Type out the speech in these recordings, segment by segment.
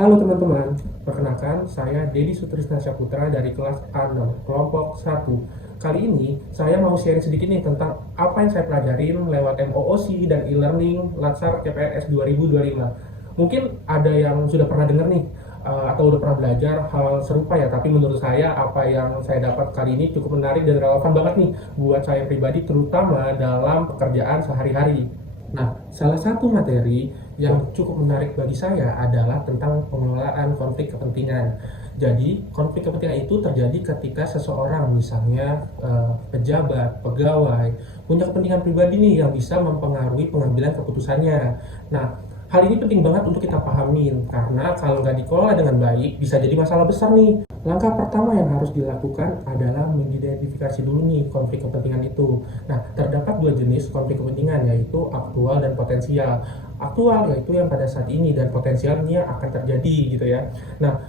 Halo teman-teman, perkenalkan saya Dedi Sutrisna Syaputra dari kelas A6, kelompok 1. Kali ini saya mau sharing sedikit nih tentang apa yang saya pelajarin lewat MOOC dan e-learning Latsar CPNS 2025. Mungkin ada yang sudah pernah dengar nih, atau udah pernah belajar hal serupa ya, tapi menurut saya apa yang saya dapat kali ini cukup menarik dan relevan banget nih buat saya pribadi, terutama dalam pekerjaan sehari-hari. Nah, salah satu materi yang cukup menarik bagi saya adalah tentang pengelolaan konflik kepentingan. Jadi, konflik kepentingan itu terjadi ketika seseorang, misalnya pejabat, pegawai, punya kepentingan pribadi nih yang bisa mempengaruhi pengambilan keputusannya. Nah, hal ini penting banget untuk kita pahamin, karena kalau nggak dikelola dengan baik, bisa jadi masalah besar nih. Langkah pertama yang harus dilakukan adalah mengidentifikasi dulu nih konflik kepentingan itu. Nah, terdapat dua jenis konflik kepentingan, yaitu aktual dan potensial. Aktual yaitu yang pada saat ini, dan potensialnya akan terjadi gitu ya. Nah,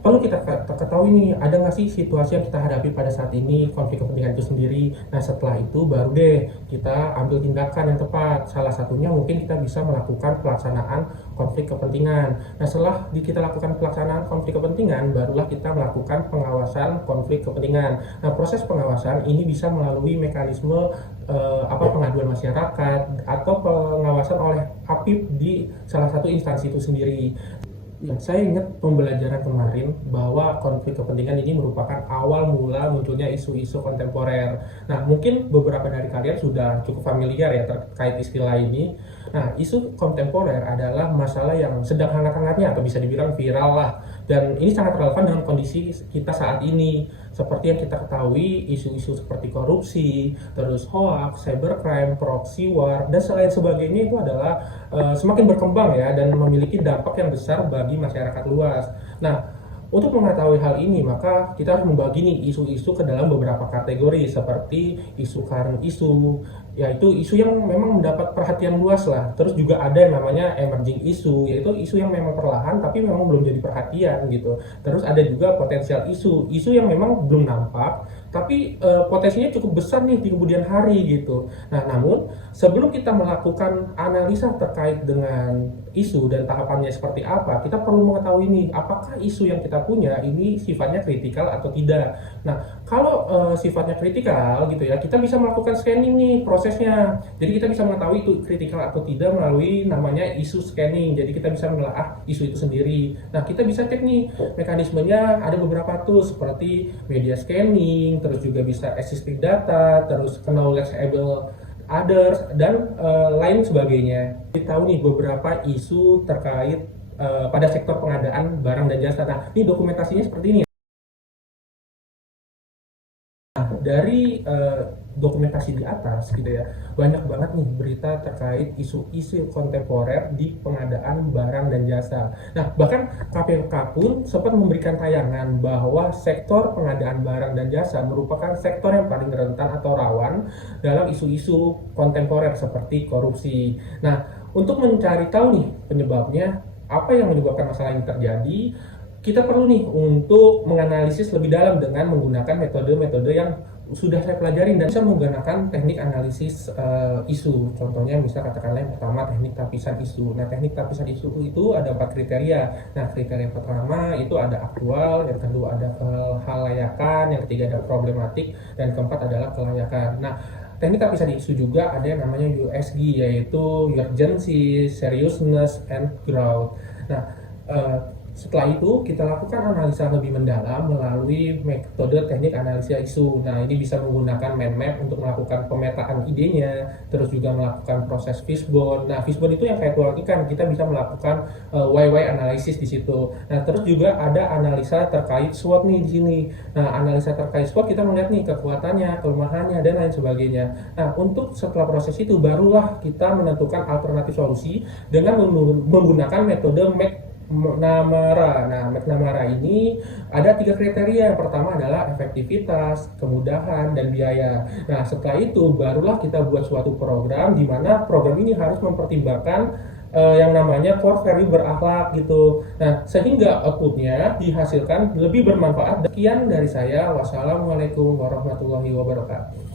perlu kita ketahui nih, ada nggak sih situasi yang kita hadapi pada saat ini konflik kepentingan itu sendiri. Nah, setelah itu baru deh kita ambil tindakan yang tepat. Salah satunya mungkin kita bisa melakukan pelaksanaan konflik kepentingan. Nah, setelah kita lakukan pelaksanaan konflik kepentingan, barulah kita melakukan pengawasan konflik kepentingan. Nah, proses pengawasan ini bisa melalui mekanisme pengaduan masyarakat atau pengawasan oleh APIP di salah satu instansi itu sendiri. Ya, saya ingat pembelajaran kemarin bahwa konflik kepentingan ini merupakan awal mula munculnya isu-isu kontemporer. Nah, mungkin beberapa dari kalian sudah cukup familiar ya terkait istilah ini. Nah, isu kontemporer adalah masalah yang sedang hangat-hangatnya atau bisa dibilang viral lah. Dan ini sangat relevan dengan kondisi kita saat ini. Seperti yang kita ketahui, isu-isu seperti korupsi, terus hoax, cybercrime, proxy war, dan selain sebagainya itu adalah semakin berkembang ya, dan memiliki dampak yang besar bagi masyarakat luas. Nah, untuk mengetahui hal ini, maka kita harus membagi nih isu-isu ke dalam beberapa kategori, seperti isu current isu, yaitu isu yang memang mendapat perhatian luas lah. Terus juga ada yang namanya emerging isu, yaitu isu yang memang perlahan tapi memang belum jadi perhatian gitu. Terus ada juga potensial isu, isu yang memang belum nampak tapi potensinya cukup besar nih di kemudian hari gitu. Nah, namun sebelum kita melakukan analisa terkait dengan isu dan tahapannya seperti apa, kita perlu mengetahui nih, apakah isu yang kita punya ini sifatnya kritikal atau tidak. Nah, kalau sifatnya kritikal gitu ya, kita bisa melakukan scanning nih prosesnya. Jadi kita bisa mengetahui itu kritikal atau tidak melalui namanya isu scanning. Jadi kita bisa menelaah isu itu sendiri. Nah, kita bisa cek nih mekanismenya, ada beberapa tools seperti media scanning, terus juga bisa existing data, terus knowledgeable others, dan lain sebagainya. Kita tahu nih beberapa isu terkait pada sektor pengadaan barang dan jasa. Nah, ini dokumentasinya seperti ini. Nah, dari dokumentasi di atas gitu ya, banyak banget nih berita terkait isu-isu kontemporer di pengadaan barang dan jasa. Nah, bahkan KPK pun sempat memberikan tayangan bahwa sektor pengadaan barang dan jasa merupakan sektor yang paling rentan atau rawan dalam isu-isu kontemporer seperti korupsi. Nah, untuk mencari tahu nih penyebabnya, apa yang menyebabkan masalah ini terjadi, kita perlu nih untuk menganalisis lebih dalam dengan menggunakan metode-metode yang sudah saya pelajarin, dan bisa menggunakan teknik analisis isu. Contohnya misal katakanlah yang pertama teknik tapisan isu. Nah, teknik tapisan isu itu ada 4 kriteria. Nah, kriteria pertama itu ada aktual, yang kedua ada kehalayakan, yang ketiga ada problematik, dan keempat adalah kelayakan. Nah, teknik tapisan isu juga ada yang namanya USG, yaitu urgency, seriousness, and growth. Nah, setelah itu kita lakukan analisa lebih mendalam melalui metode teknik analisa isu. Nah, ini bisa menggunakan mind map untuk melakukan pemetaan idenya, terus juga melakukan proses fishbone. Nah, fishbone itu yang kayak tulang ikan, kita bisa melakukan why analysis di situ. Nah, terus juga ada analisa terkait SWOT nih di sini. Nah, analisa terkait SWOT kita melihat nih kekuatannya, kelemahannya, dan lain sebagainya. Nah, untuk setelah proses itu barulah kita menentukan alternatif solusi dengan menggunakan metode McNamara. Nah, McNamara ini ada 3 kriteria. Yang pertama adalah efektivitas, kemudahan, dan biaya. Nah, setelah itu barulah kita buat suatu program di mana program ini harus mempertimbangkan yang namanya core value berakhlak gitu. Nah, sehingga outputnya dihasilkan lebih bermanfaat. Sekian dari saya. Wassalamualaikum warahmatullahi wabarakatuh.